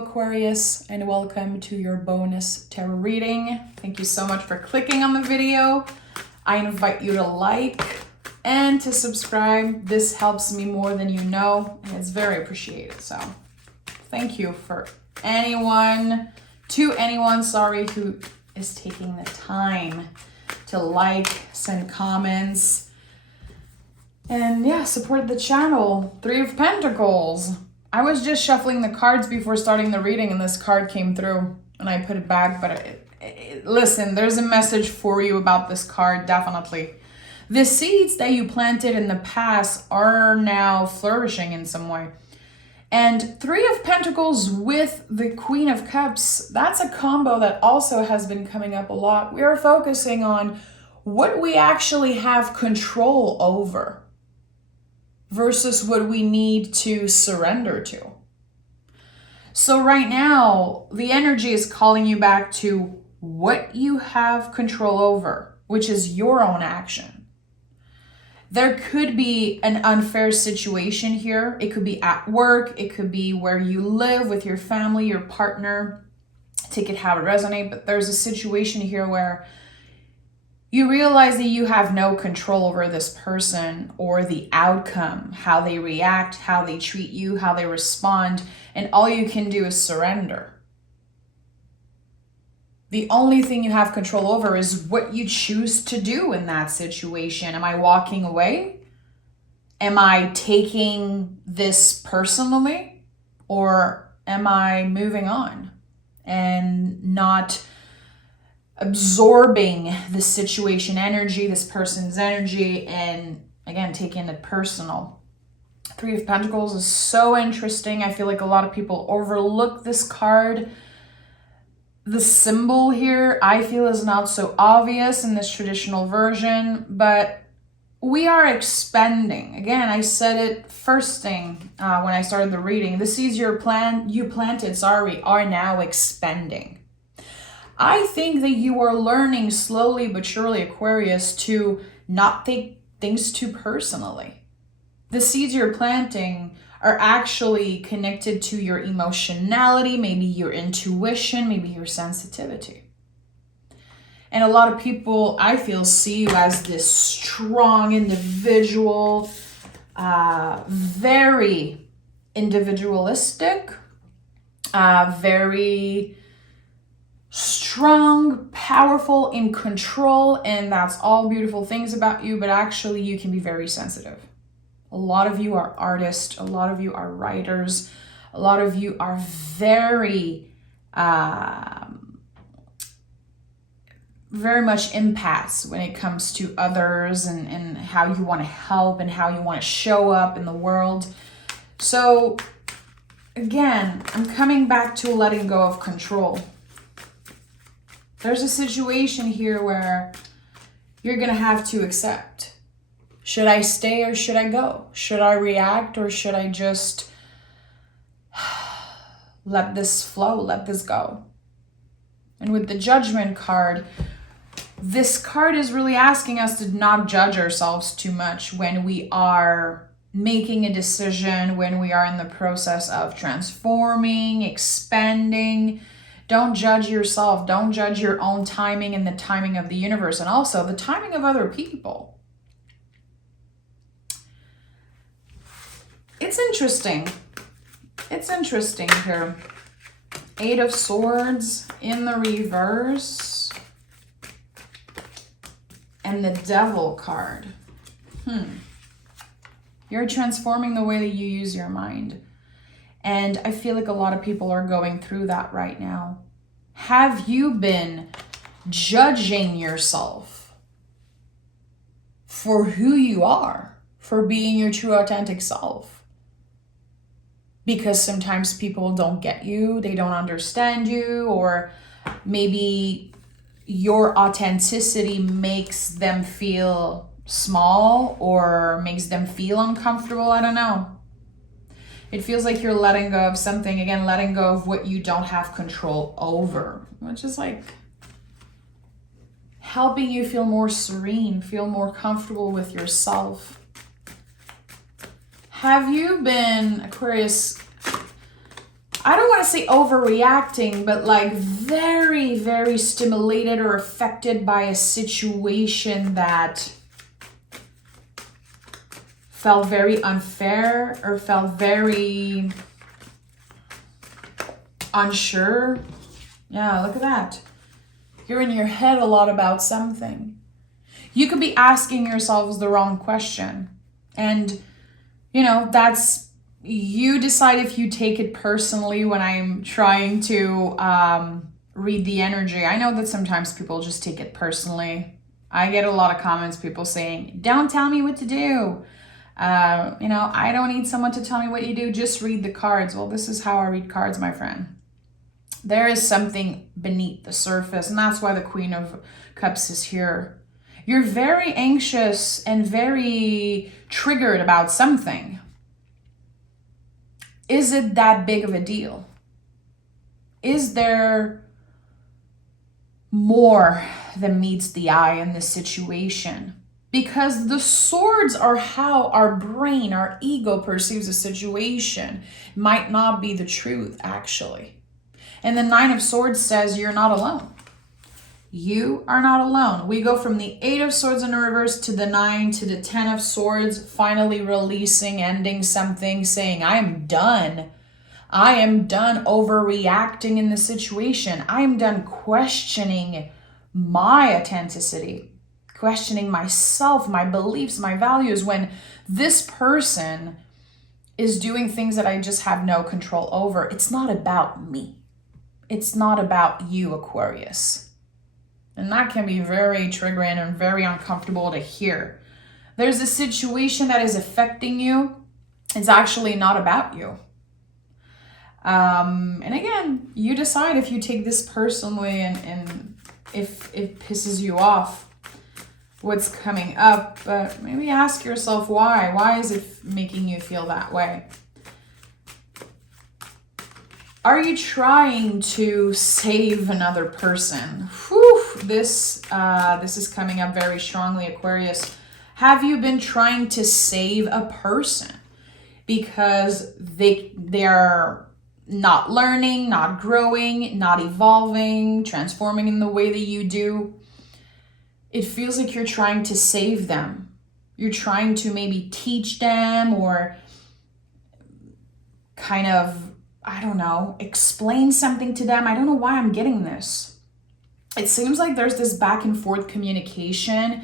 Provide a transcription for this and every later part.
Aquarius, and welcome to your bonus tarot reading. Thank you so much for clicking on the video. I invite you to like and to subscribe. This helps me more than you know, and it's very appreciated. So thank you for anyone who is taking the time to like, send comments, and yeah, support the channel. Three of Pentacles. I was just shuffling the cards before starting the reading and this card came through and I put it back, but listen, there's a message for you about this card, definitely. The seeds that you planted in the past are now flourishing in some way. And Three of Pentacles with the Queen of Cups, that's a combo that also has been coming up a lot. We are focusing on what we actually have control over versus what we need to surrender to. So right now, the energy is calling you back to what you have control over, which is your own action. There could be an unfair situation here. It could be at work. It could be where you live with your family, your partner. Take it how it resonates, but there's a situation here where you realize that you have no control over this person or the outcome, how they react, how they treat you, how they respond, and all you can do is surrender. The only thing you have control over is what you choose to do in that situation. Am I walking away? Am I taking this personally? Or am I moving on and not absorbing the situation energy, this person's energy, and again, taking it personal? Three of Pentacles is so interesting. I feel like a lot of people overlook this card. The symbol here, I feel, is not so obvious in this traditional version, but we are expending. Again, I said it first thing when I started the reading. The seeds you planted are now expending. I think that you are learning slowly but surely, Aquarius, to not take things too personally. The seeds you're planting are actually connected to your emotionality, maybe your intuition, maybe your sensitivity. And a lot of people, I feel, see you as this strong individual, very individualistic, very strong, powerful, in control, and that's all beautiful things about you, but actually you can be very sensitive. A lot of you are artists, a lot of you are writers, a lot of you are very, very much empaths when it comes to others and how you want to help and how you want to show up in the world. So again, I'm coming back to letting go of control. There's a situation here where you're going to have to accept. Should I stay or should I go? Should I react or should I just let this flow, let this go? And with the Judgment card, this card is really asking us to not judge ourselves too much when we are making a decision, when we are in the process of transforming, expanding. Don't judge yourself. Don't judge your own timing and the timing of the universe, and also the timing of other people. It's interesting. It's interesting here. Eight of Swords in the reverse. And the Devil card. You're transforming the way that you use your mind. And I feel like a lot of people are going through that right now. Have you been judging yourself for who you are, for being your true authentic self? Because sometimes people don't get you, they don't understand you, or maybe your authenticity makes them feel small or makes them feel uncomfortable. I don't know. It feels like you're letting go of something, again, letting go of what you don't have control over, which is like helping you feel more serene, feel more comfortable with yourself. Have you been, Aquarius, I don't want to say overreacting, but like very, very stimulated or affected by a situation that felt very unfair or felt very unsure. Yeah, look at that. You're in your head a lot about something. You could be asking yourselves the wrong question. And, you know, that's, you decide if you take it personally when I'm trying to read the energy. I know that sometimes people just take it personally. I get a lot of comments, people saying, don't tell me what to do. You know, I don't need someone to tell me what you do, just read the cards. Well, this is how I read cards, my friend. There is something beneath the surface, and that's why the Queen of Cups is here. You're very anxious and very triggered about something. Is it that big of a deal? Is there more than meets the eye in this situation? Because the swords are how our brain, our ego perceives a situation. Might not be the truth, actually. And the Nine of Swords says you're not alone. You are not alone. We go from the Eight of Swords in reverse to the 9 to the 10 of Swords, finally releasing, ending something, saying, I am done. I am done overreacting in the situation. I am done questioning my authenticity, questioning myself, my beliefs, my values, when this person is doing things that I just have no control over. It's not about me. It's not about you, Aquarius. And that can be very triggering and very uncomfortable to hear. There's a situation that is affecting you. It's actually not about you. And again, you decide if you take this personally and if it pisses you off what's coming up. But maybe ask yourself why. Why is it making you feel that way? Are you trying to save another person? Whew, this is coming up very strongly, Aquarius. Have you been trying to save a person because they're not learning, not growing, not evolving, transforming in the way that you do? It feels like you're trying to save them. You're trying to maybe teach them or kind of, I don't know, explain something to them. I don't know why I'm getting this. It seems like there's this back and forth communication,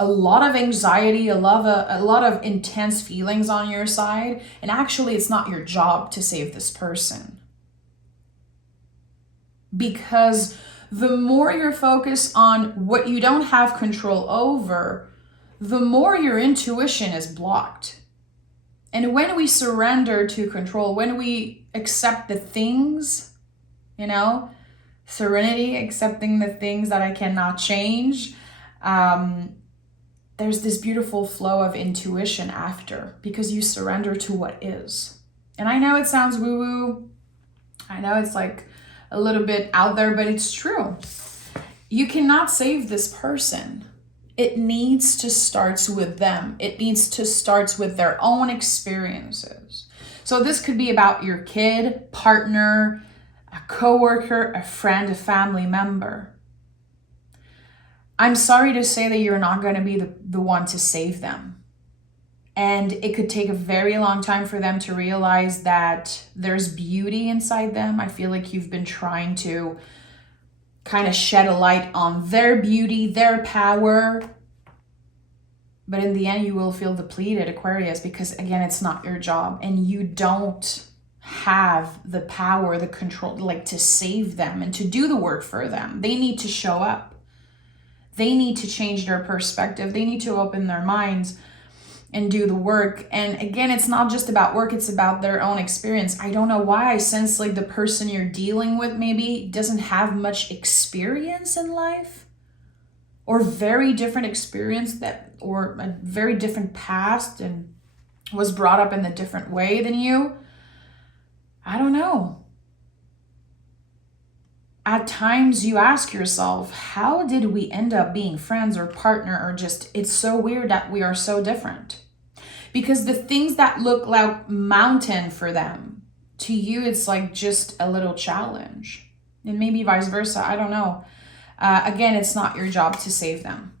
a lot of anxiety, a lot of intense feelings on your side. And actually, it's not your job to save this person. Because the more you're focused on what you don't have control over, the more your intuition is blocked. And when we surrender to control, when we accept the things, you know, serenity, accepting the things that I cannot change, there's this beautiful flow of intuition after, because you surrender to what is. And I know it sounds woo-woo. I know it's like a little bit out there, but it's true. You cannot save this person. It needs to start with them. It needs to start with their own experiences. So this could be about your kid, partner, a coworker, a friend, a family member. I'm sorry to say that you're not going to be the one to save them. And it could take a very long time for them to realize that there's beauty inside them. I feel like you've been trying to kind of shed a light on their beauty, their power. But in the end, you will feel depleted, Aquarius, because again, it's not your job and you don't have the power, the control, like to save them and to do the work for them. They need to show up. They need to change their perspective. They need to open their minds and do the work. And again, it's not just about work, it's about their own experience. I don't know why I sense like the person you're dealing with maybe doesn't have much experience in life, or very different experience or a very different past and was brought up in a different way than you. I don't know. At times you ask yourself, how did we end up being friends or partner, or just, it's so weird that we are so different. Because the things that look like mountain for them to you, it's like just a little challenge. And maybe vice versa, I don't know. Again, it's not your job to save them.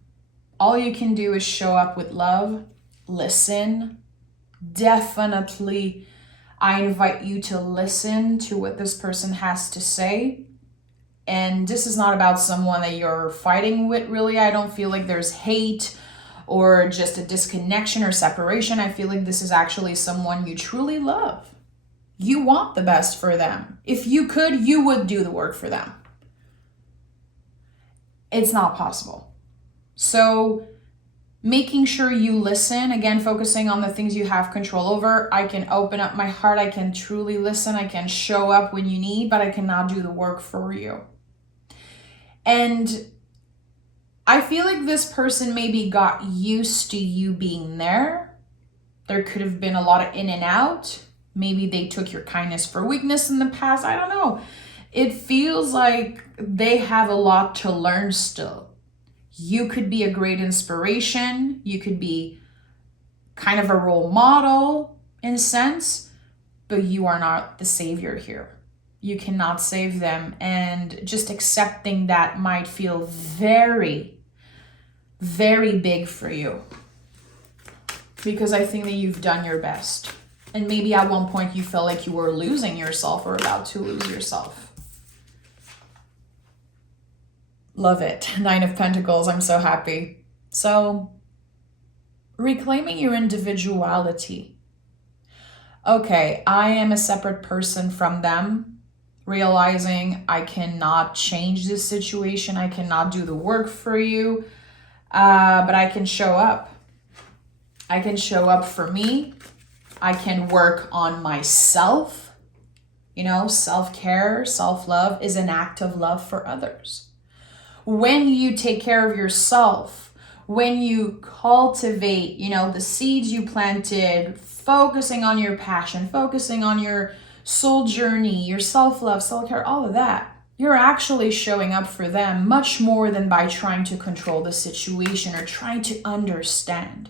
All you can do is show up with love, listen. Definitely, I invite you to listen to what this person has to say. And this is not about someone that you're fighting with, really. I don't feel like there's hate or just a disconnection or separation. I feel like this is actually someone you truly love. You want the best for them. If you could, you would do the work for them. It's not possible. So making sure you listen, again, focusing on the things you have control over. I can open up my heart. I can truly listen. I can show up when you need, but I cannot do the work for you. And I feel like this person maybe got used to you being there. There could have been a lot of in and out. Maybe they took your kindness for weakness in the past. I don't know. It feels like they have a lot to learn still. You could be a great inspiration. You could be kind of a role model in a sense, but you are not the savior here. You cannot save them. And just accepting that might feel very, very big for you. Because I think that you've done your best. And maybe at one point you felt like you were losing yourself or about to lose yourself. Love it. 9 of Pentacles. I'm so happy. So, reclaiming your individuality. Okay, I am a separate person from them. Realizing I cannot change this situation. I cannot do the work for you. But I can show up. I can show up for me. I can work on myself. You know, self-care, self-love is an act of love for others. When you take care of yourself, when you cultivate, you know, the seeds you planted, focusing on your passion, focusing on your soul journey, your self-love, self-care, all of that, you're actually showing up for them much more than by trying to control the situation or trying to understand.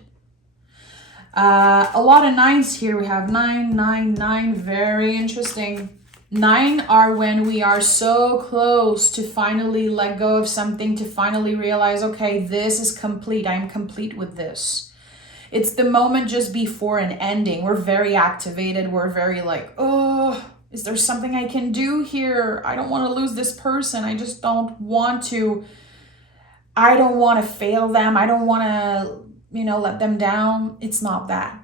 A lot of 9s here. We have 9, 9, 9. Very interesting. 9 are when we are so close to finally let go of something, to finally realize, okay, this is complete. I'm complete with this. It's the moment just before an ending. We're very activated. We're very like, oh, is there something I can do here? I don't want to lose this person. I just don't want to. I don't want to fail them. I don't want to, you know, let them down. It's not that.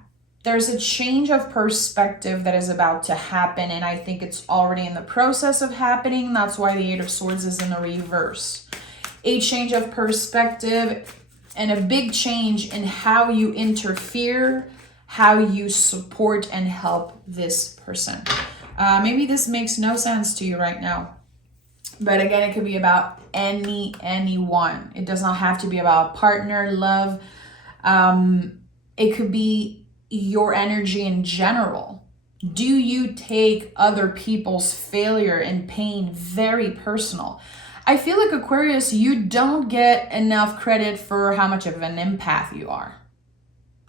There's a change of perspective that is about to happen, and I think it's already in the process of happening. That's why the 8 of Swords is in the reverse. A change of perspective and a big change in how you interfere, how you support and help this person. Maybe this makes no sense to you right now. But again, it could be about anyone. It does not have to be about partner, love. It could be your energy in general. Do you take other people's failure and pain very personal? I feel like Aquarius, you don't get enough credit for how much of an empath you are.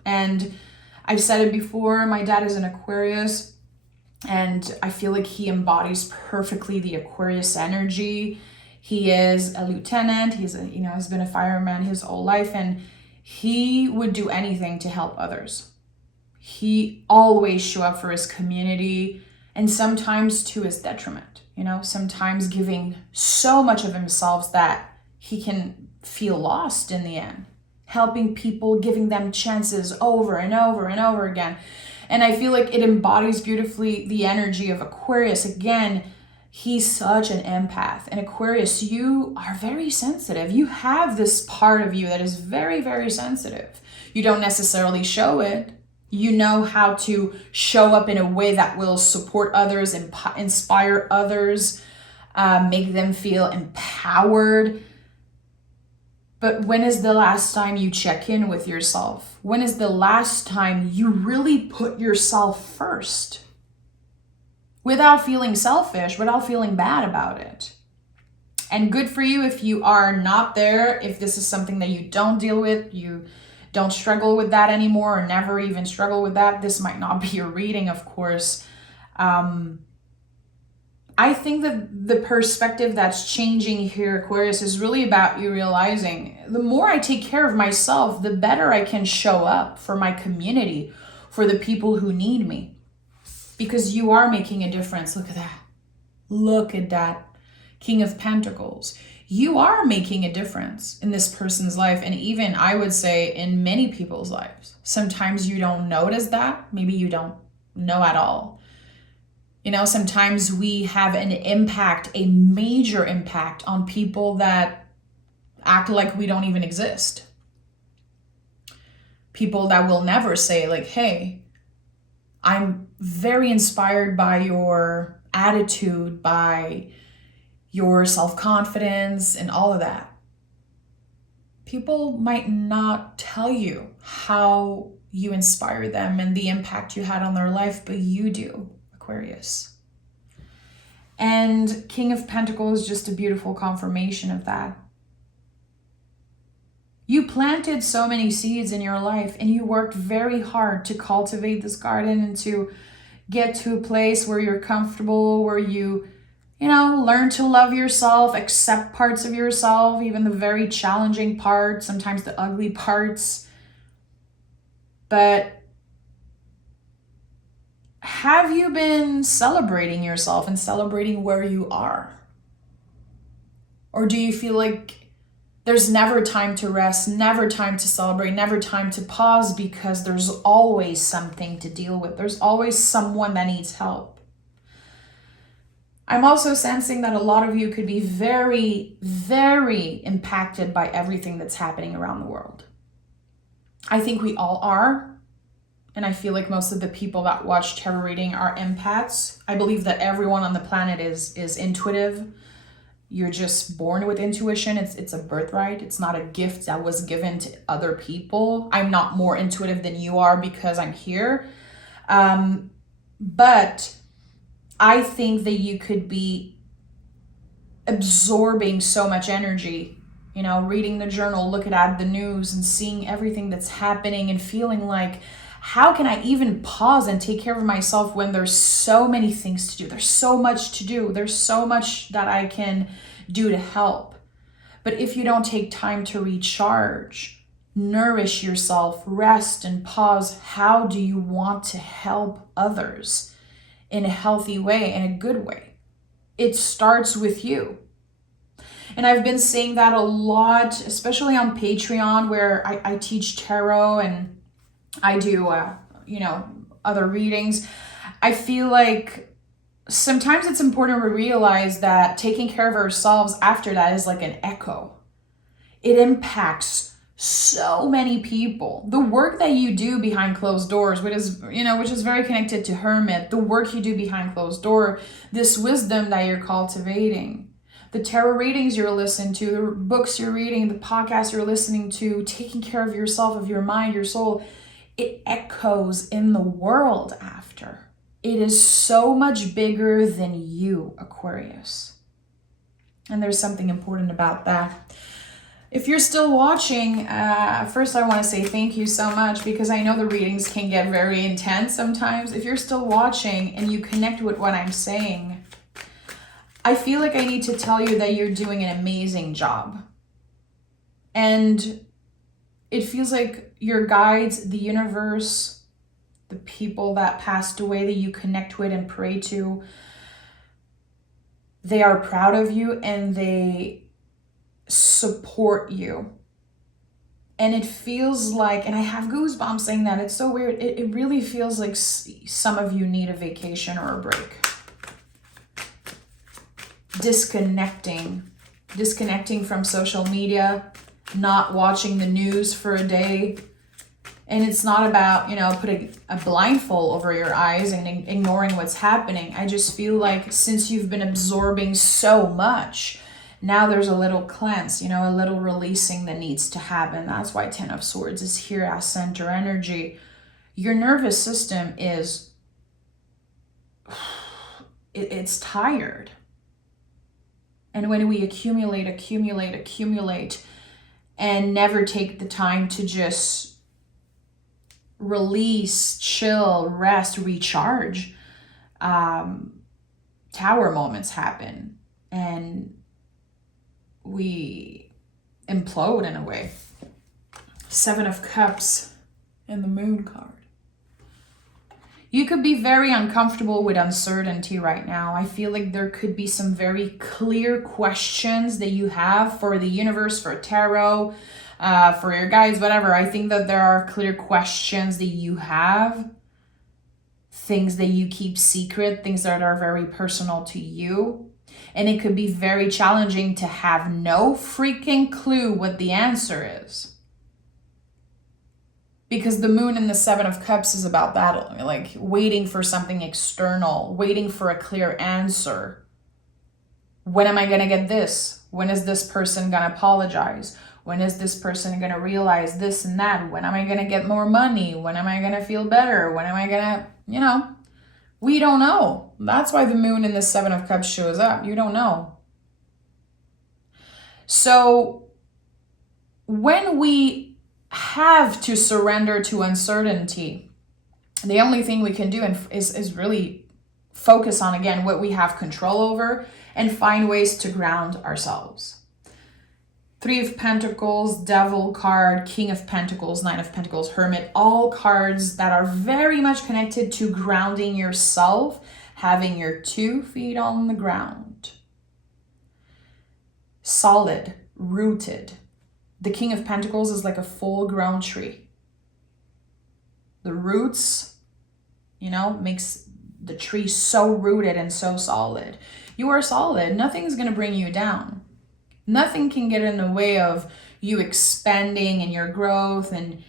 And I've said it before, my dad is an Aquarius, and I feel like he embodies perfectly the Aquarius energy. He is a lieutenant. He's a, you know, has been a fireman his whole life, and he would do anything to help others. He always show up for his community, and sometimes to his detriment, you know, sometimes giving so much of himself that he can feel lost in the end, helping people, giving them chances over and over and over again. And I feel like it embodies beautifully the energy of Aquarius. Again, he's such an empath. And Aquarius, you are very sensitive. You have this part of you that is very, very sensitive. You don't necessarily show it. You know how to show up in a way that will support others, inspire others, make them feel empowered. But when is the last time you check in with yourself? When is the last time you really put yourself first? Without feeling selfish, without feeling bad about it. And good for you if you are not there, if this is something that you don't deal with, you don't struggle with that anymore or never even struggle with that. This might not be your reading, of course. I think that the perspective that's changing here, Aquarius, is really about you realizing the more I take care of myself, the better I can show up for my community, for the people who need me. Because you are making a difference. Look at that. Look at that. King of Pentacles. You are making a difference in this person's life. And even, I would say, in many people's lives. Sometimes you don't notice that. Maybe you don't know at all. You know, sometimes we have an impact, a major impact on people that act like we don't even exist. People that will never say like, hey, I'm very inspired by your attitude, by your self-confidence and all of that. People might not tell you how you inspire them and the impact you had on their life, but you do, Aquarius. And King of Pentacles is just a beautiful confirmation of that. You planted so many seeds in your life and you worked very hard to cultivate this garden and to get to a place where you're comfortable, where you learn to love yourself, accept parts of yourself, even the very challenging parts, sometimes the ugly parts. But have you been celebrating yourself and celebrating where you are? Or do you feel like there's never time to rest, never time to celebrate, never time to pause because there's always something to deal with? There's always someone that needs help. I'm also sensing that a lot of you could be very, very impacted by everything that's happening around the world. I think we all are. And I feel like most of the people that watch tarot reading are empaths. I believe that everyone on the planet is intuitive. You're just born with intuition. It's a birthright. It's not a gift that was given to other people. I'm not more intuitive than you are because I'm here. But I think that you could be absorbing so much energy, reading the journal, looking at the news and seeing everything that's happening and feeling like, how can I even pause and take care of myself when there's so many things to do? There's so much to do. There's so much that I can do to help. But if you don't take time to recharge, nourish yourself, rest and pause, how do you want to help others in a healthy way, in a good way? It starts with you. And I've been saying that a lot, especially on Patreon, where I teach tarot and I do, other readings. I feel like sometimes it's important to realize that taking care of ourselves after that is like an echo. It impacts so many people. The work that you do behind closed doors, which is very connected to Hermit, the work you do behind closed door, this wisdom that you're cultivating, the tarot readings you're listening to, the books you're reading, the podcasts you're listening to, taking care of yourself, of your mind, your soul, it echoes in the world after. It is so much bigger than you, Aquarius. And there's something important about that. If you're still watching, first I want to say thank you so much because I know the readings can get very intense sometimes. If you're still watching and you connect with what I'm saying, I feel like I need to tell you that you're doing an amazing job. And it feels like your guides, the universe, the people that passed away that you connect with and pray to, they are proud of you and they support you. And it feels like, and I have goosebumps saying that, it's so weird. It really feels like some of you need a vacation or a break. Disconnecting from social media, not watching the news for a day. And it's not about, putting a blindfold over your eyes and ignoring what's happening. I just feel like since you've been absorbing so much, now there's a little cleanse, a little releasing that needs to happen. That's why Ten of Swords is here as center energy. Your nervous system is, it's tired. And when we accumulate, and never take the time to just release, chill, rest, recharge, tower moments happen and we implode in a way. Seven of Cups and the Moon card. You could be very uncomfortable with uncertainty right now. I feel like there could be some very clear questions that you have for the universe, for tarot, for your guides, whatever. I think that there are clear questions that you have, things that you keep secret, things that are very personal to you. And it could be very challenging to have no freaking clue what the answer is. Because the Moon and the Seven of Cups is about that, like waiting for something external, waiting for a clear answer. When am I going to get this? When is this person going to apologize? When is this person going to realize this and that? When am I going to get more money? When am I going to feel better? When am I going to, we don't know. That's why the Moon and the Seven of Cups shows up. You don't know. So when we have to surrender to uncertainty, the only thing we can do is really focus on, again, what we have control over and find ways to ground ourselves. Three of Pentacles, Devil card, King of Pentacles, Nine of Pentacles, Hermit, all cards that are very much connected to grounding yourself, having your 2 feet on the ground. Solid, rooted. The King of Pentacles is like a full-grown tree. The roots, makes the tree so rooted and so solid. You are solid. Nothing's going to bring you down. Nothing can get in the way of you expanding and your growth and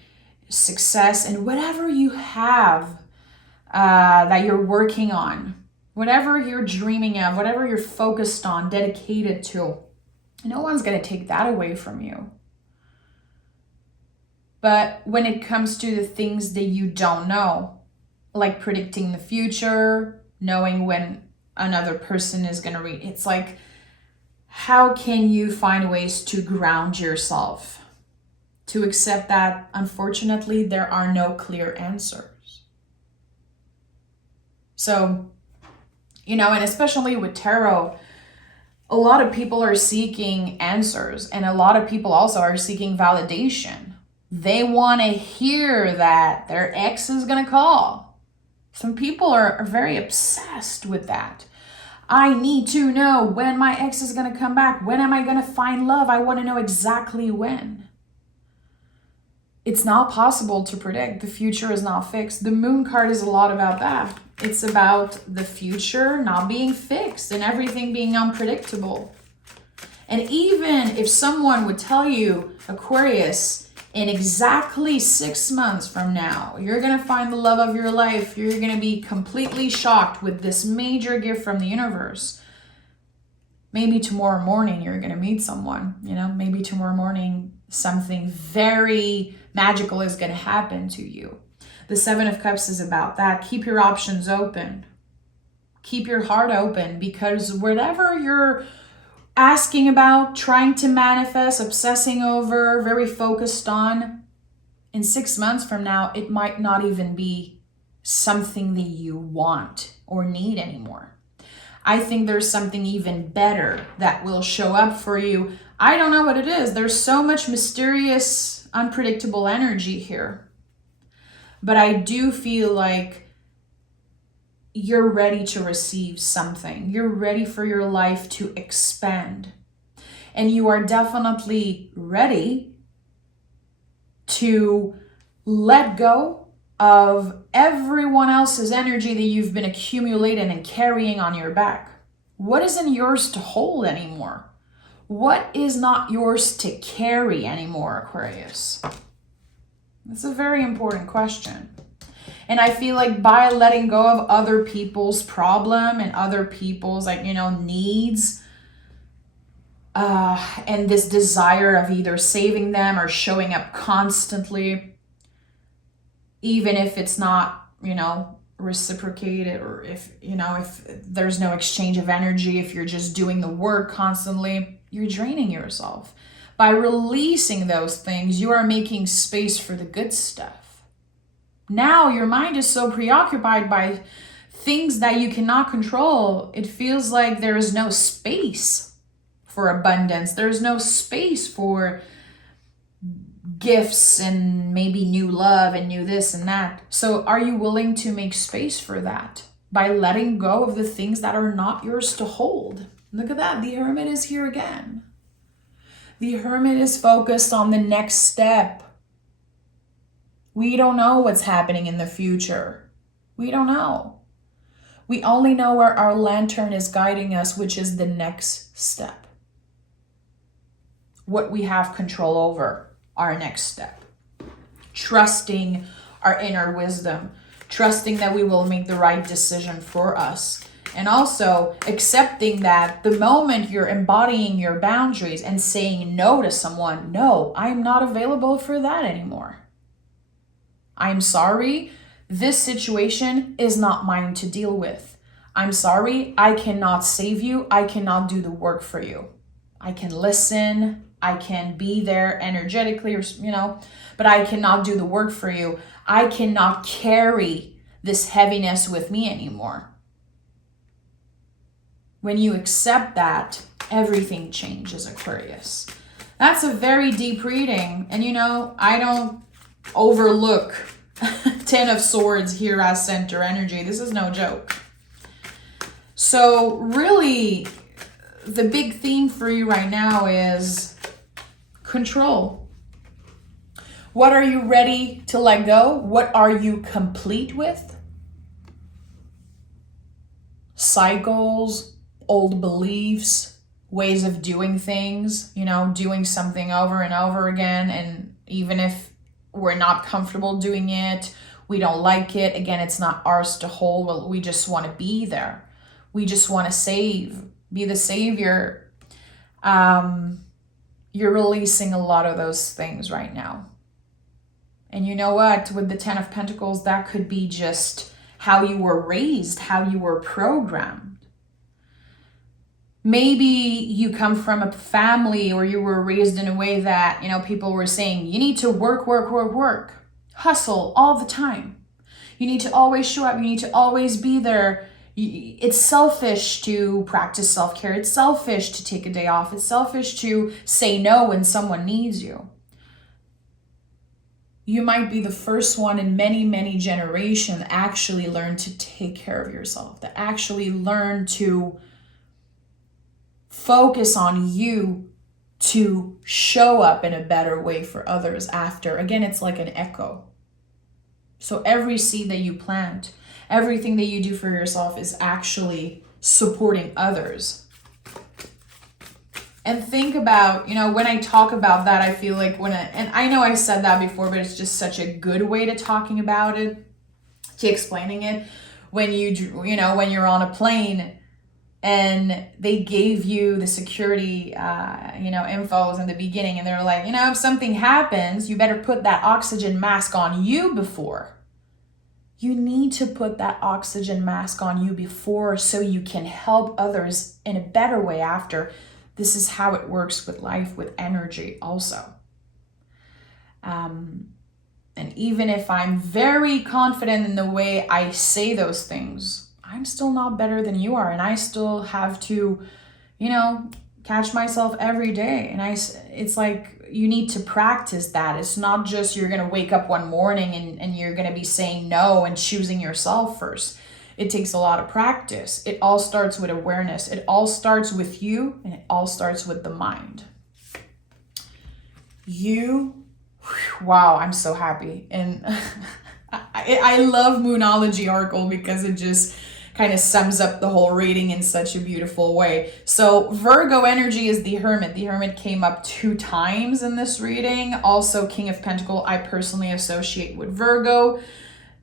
success and whatever you have that you're working on, whatever you're dreaming of, whatever you're focused on, dedicated to. No one's going to take that away from you. But when it comes to the things that you don't know, like predicting the future, knowing when another person is going to read, it's like, how can you find ways to ground yourself? To accept that, unfortunately, there are no clear answers. So, and especially with tarot, a lot of people are seeking answers, and a lot of people also are seeking validation. They want to hear that their ex is going to call. Some people are very obsessed with that. I need to know when my ex is going to come back. When am I going to find love? I want to know exactly when. It's not possible to predict. The future is not fixed. The Moon card is a lot about that. It's about the future not being fixed and everything being unpredictable. And even if someone would tell you, Aquarius, in exactly 6 months from now, you're going to find the love of your life. You're going to be completely shocked with this major gift from the universe. Maybe tomorrow morning you're going to meet someone, maybe tomorrow morning something very magical is going to happen to you. The Seven of Cups is about that. Keep your options open. Keep your heart open, because whatever you're asking about, trying to manifest, obsessing over, very focused on, in 6 months from now, it might not even be something that you want or need anymore. I think there's something even better that will show up for you. I don't know what it is. There's so much mysterious, unpredictable energy here. But I do feel like you're ready to receive something. You're ready for your life to expand. And you are definitely ready to let go of everyone else's energy that you've been accumulating and carrying on your back. What isn't yours to hold anymore? What is not yours to carry anymore, Aquarius? That's a very important question. And I feel like by letting go of other people's problem and other people's needs, and this desire of either saving them or showing up constantly, even if it's not, reciprocated, or if there's no exchange of energy, if you're just doing the work constantly, you're draining yourself. By releasing those things, you are making space for the good stuff. Now your mind is so preoccupied by things that you cannot control, it feels like there is no space for abundance. There's no space for gifts and maybe new love and new this and that. So are you willing to make space for that by letting go of the things that are not yours to hold? Look at that. The Hermit is here again. The Hermit is focused on the next step. We don't know what's happening in the future. We don't know. We only know where our lantern is guiding us, which is the next step. What we have control over, our next step. Trusting our inner wisdom. Trusting that we will make the right decision for us. And also accepting that the moment you're embodying your boundaries and saying no to someone, no, I'm not available for that anymore. I'm sorry, this situation is not mine to deal with. I'm sorry, I cannot save you. I cannot do the work for you. I can listen, I can be there energetically, or, but I cannot do the work for you. I cannot carry this heaviness with me anymore. When you accept that, everything changes, Aquarius. That's a very deep reading. And I don't overlook 10 of Swords here as center energy. This is no joke. So really, the big theme for you right now is control. What are you ready to let go? What are you complete with? Cycles, old beliefs, ways of doing things, doing something over and over again. And even if we're not comfortable doing it, we don't like it, again, it's not ours to hold. Well, we just want to be there. We just want to be the savior. You're releasing a lot of those things right now. And you know what? With the 10 of Pentacles, that could be just how you were raised, how you were programmed. Maybe you come from a family or you were raised in a way that, people were saying, you need to work, hustle all the time. You need to always show up. You need to always be there. It's selfish to practice self-care. It's selfish to take a day off. It's selfish to say no when someone needs you. You might be the first one in many, many generations that actually learn to take care of yourself, that actually learn to focus on you to show up in a better way for others after. Again, it's like an echo. So every seed that you plant, everything that you do for yourself is actually supporting others. And think about, when I talk about that, I feel like and I know I said that before, but it's just such a good way to talking about it, to explaining it. When when you're on a plane and they gave you the security, infos in the beginning, and they're like, if something happens, you better put that oxygen mask on you before. You need to put that oxygen mask on you before so you can help others in a better way after. This is how it works with life, with energy also. And even if I'm very confident in the way I say those things, I'm still not better than you are. And I still have to, catch myself every day. And it's like, you need to practice that. It's not just you're going to wake up one morning and you're going to be saying no and choosing yourself first. It takes a lot of practice. It all starts with awareness. It all starts with you, and it all starts with the mind. Wow, I'm so happy. And I love Moonology Oracle because it just kind of sums up the whole reading in such a beautiful way. So Virgo energy is the Hermit. The Hermit came up 2 times in this reading. Also King of Pentacles, I personally associate with Virgo.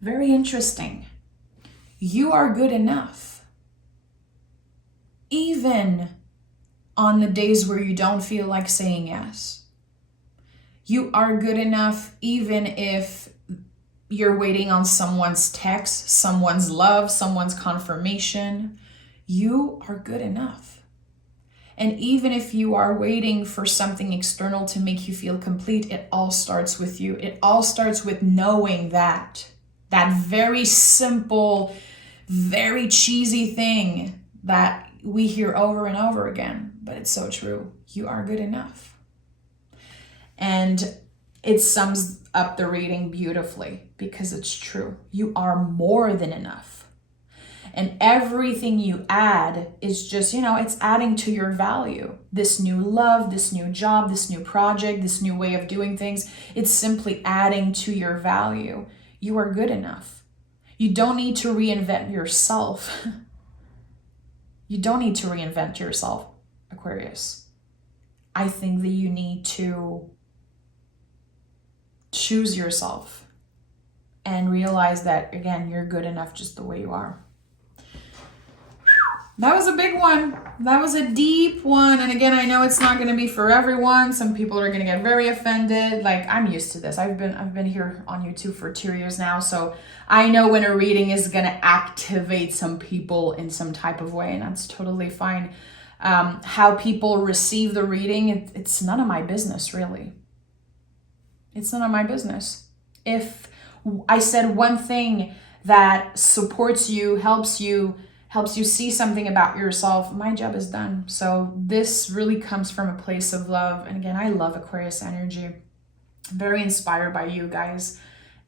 Very interesting. You are good enough. Even on the days where you don't feel like saying yes. You are good enough even if you're waiting on someone's text, someone's love, someone's confirmation. You are good enough. And even if you are waiting for something external to make you feel complete, it all starts with you. It all starts with knowing that very simple, very cheesy thing that we hear over and over again, but it's so true. You are good enough. And it sums up the reading beautifully because it's true. You are more than enough. And everything you add is just, it's adding to your value. This new love, this new job, this new project, this new way of doing things, it's simply adding to your value. You are good enough. You don't need to reinvent yourself. You don't need to reinvent yourself, Aquarius. I think that you need to choose yourself and realize that, again, you're good enough just the way you are. That was a big one. That was a deep one. And again, I know it's not going to be for everyone. Some people are going to get very offended. Like, I'm used to this. I've been here on YouTube for 2 years now. So I know when a reading is going to activate some people in some type of way, and that's totally fine. How people receive the reading, it's none of my business, really. It's none of my business. If I said one thing that supports you, helps you see something about yourself, my job is done. So this really comes from a place of love. And again, I love Aquarius energy. I'm very inspired by you guys.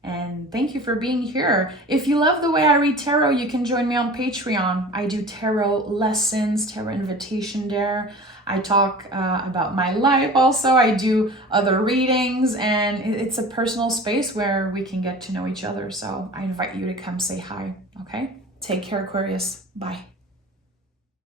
And thank you for being here. If you love the way I read tarot, you can join me on Patreon. I do tarot lessons, tarot invitation there. I talk about my life also. I do other readings, and it's a personal space where we can get to know each other. So I invite you to come say hi, okay? Take care, Aquarius. Bye.